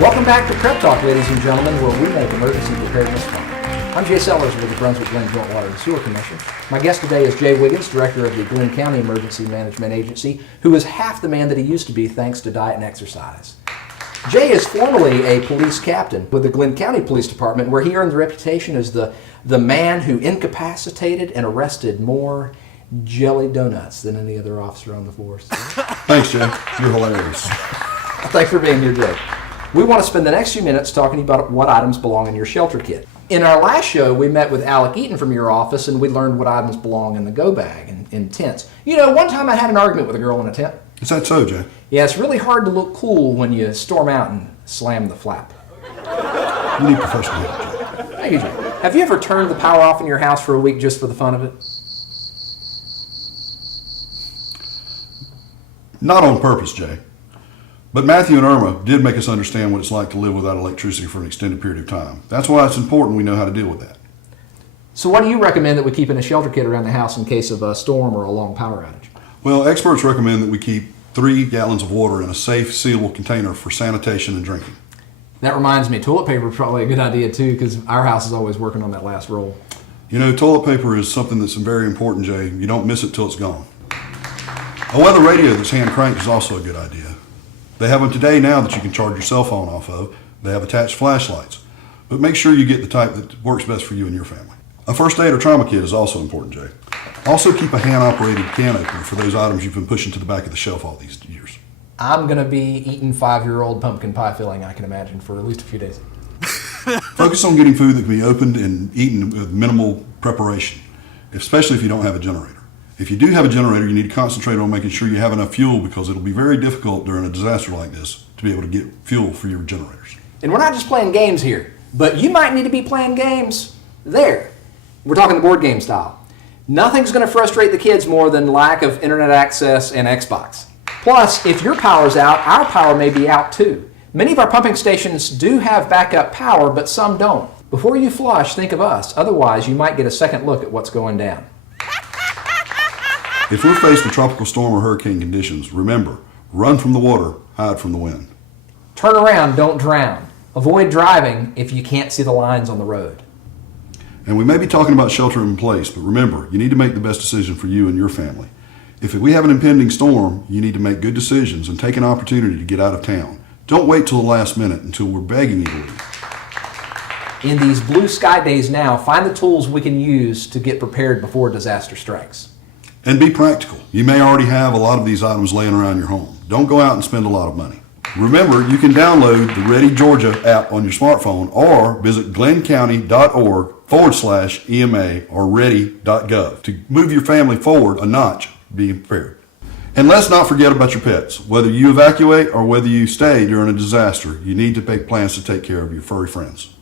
Welcome back to Prep Talk, ladies and gentlemen, where we make emergency preparedness fun. I'm Jay Sellers with the Brunswick-Glynn Joint Water and Sewer Commission. My guest today is Jay Wiggins, Director of the Glynn County Emergency Management Agency, who is half the man that he used to be thanks to diet and exercise. Jay is formerly a police captain with the Glynn County Police Department, where he earned the reputation as the man who incapacitated and arrested more jelly donuts than any other officer on the force. Thanks, Jay. You're hilarious. Thanks for being here, Jay. We want to spend the next few minutes talking about what items belong in your shelter kit. In our last show, we met with Alec Eaton from your office, and we learned what items belong in the go bag and in tents. You know, one time I had an argument with a girl in a tent. Is that so, Jay? Yeah, it's really hard to look cool when you storm out and slam the flap. You need professional help, Jay. Thank you, Jay. Have you ever turned the power off in your house for a week just for the fun of it? Not on purpose, Jay. But Matthew and Irma did make us understand what it's like to live without electricity for an extended period of time. That's why it's important we know how to deal with that. So what do you recommend that we keep in a shelter kit around the house in case of a storm or a long power outage? Well, experts recommend that we keep 3 gallons of water in a safe, sealable container for sanitation and drinking. That reminds me, toilet paper is probably a good idea too, because our house is always working on that last roll. You know, toilet paper is something that's very important, Jay. You don't miss it till it's gone. A weather radio that's hand cranked is also a good idea. They have them today now that you can charge your cell phone off of. They have attached flashlights. But make sure you get the type that works best for you and your family. A first aid or trauma kit is also important, Jay. Also keep a hand-operated can opener for those items you've been pushing to the back of the shelf all these years. I'm going to be eating 5-year-old pumpkin pie filling, I can imagine, for at least a few days. Focus on getting food that can be opened and eaten with minimal preparation, especially if you don't have a generator. If you do have a generator, you need to concentrate on making sure you have enough fuel, because it'll be very difficult during a disaster like this to be able to get fuel for your generators. And we're not just playing games here, but you might need to be playing games there. We're talking the board game style. Nothing's going to frustrate the kids more than lack of internet access and Xbox. Plus, if your power's out, our power may be out too. Many of our pumping stations do have backup power, but some don't. Before you flush, think of us. Otherwise, you might get a second look at what's going down. If we're faced with tropical storm or hurricane conditions, remember, run from the water, hide from the wind. Turn around, don't drown. Avoid driving if you can't see the lines on the road. And we may be talking about shelter in place, but remember, you need to make the best decision for you and your family. If we have an impending storm, you need to make good decisions and take an opportunity to get out of town. Don't wait till the last minute until we're begging you to leave. In these blue sky days now, find the tools we can use to get prepared before disaster strikes. And be practical. You may already have a lot of these items laying around your home. Don't go out and spend a lot of money. Remember, you can download the Ready Georgia app on your smartphone or visit glenncounty.org/EMA or ready.gov to move your family forward a notch being prepared. And let's not forget about your pets. Whether you evacuate or whether you stay during a disaster, you need to make plans to take care of your furry friends.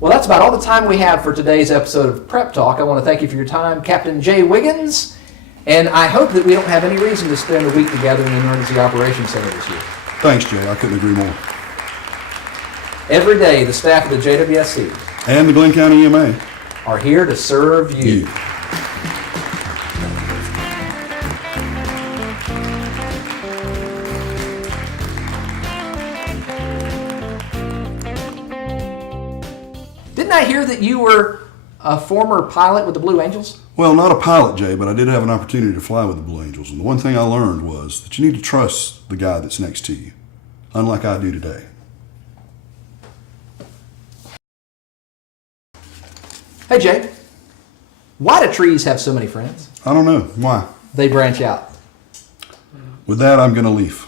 Well, that's about all the time we have for today's episode of Prep Talk. I want to thank you for your time, Captain Jay Wiggins, and I hope that we don't have any reason to spend a week together in the Emergency Operations Center this year. Thanks, Jay. I couldn't agree more. Every day, the staff of the JWSC And the Glynn County EMA are here to serve you. Didn't I hear that you were a former pilot with the Blue Angels? Well, not a pilot, Jay, but I did have an opportunity to fly with the Blue Angels. And the one thing I learned was that you need to trust the guy that's next to you, unlike I do today. Hey, Jay, why do trees have so many friends? I don't know. Why? They branch out. With that, I'm going to leave.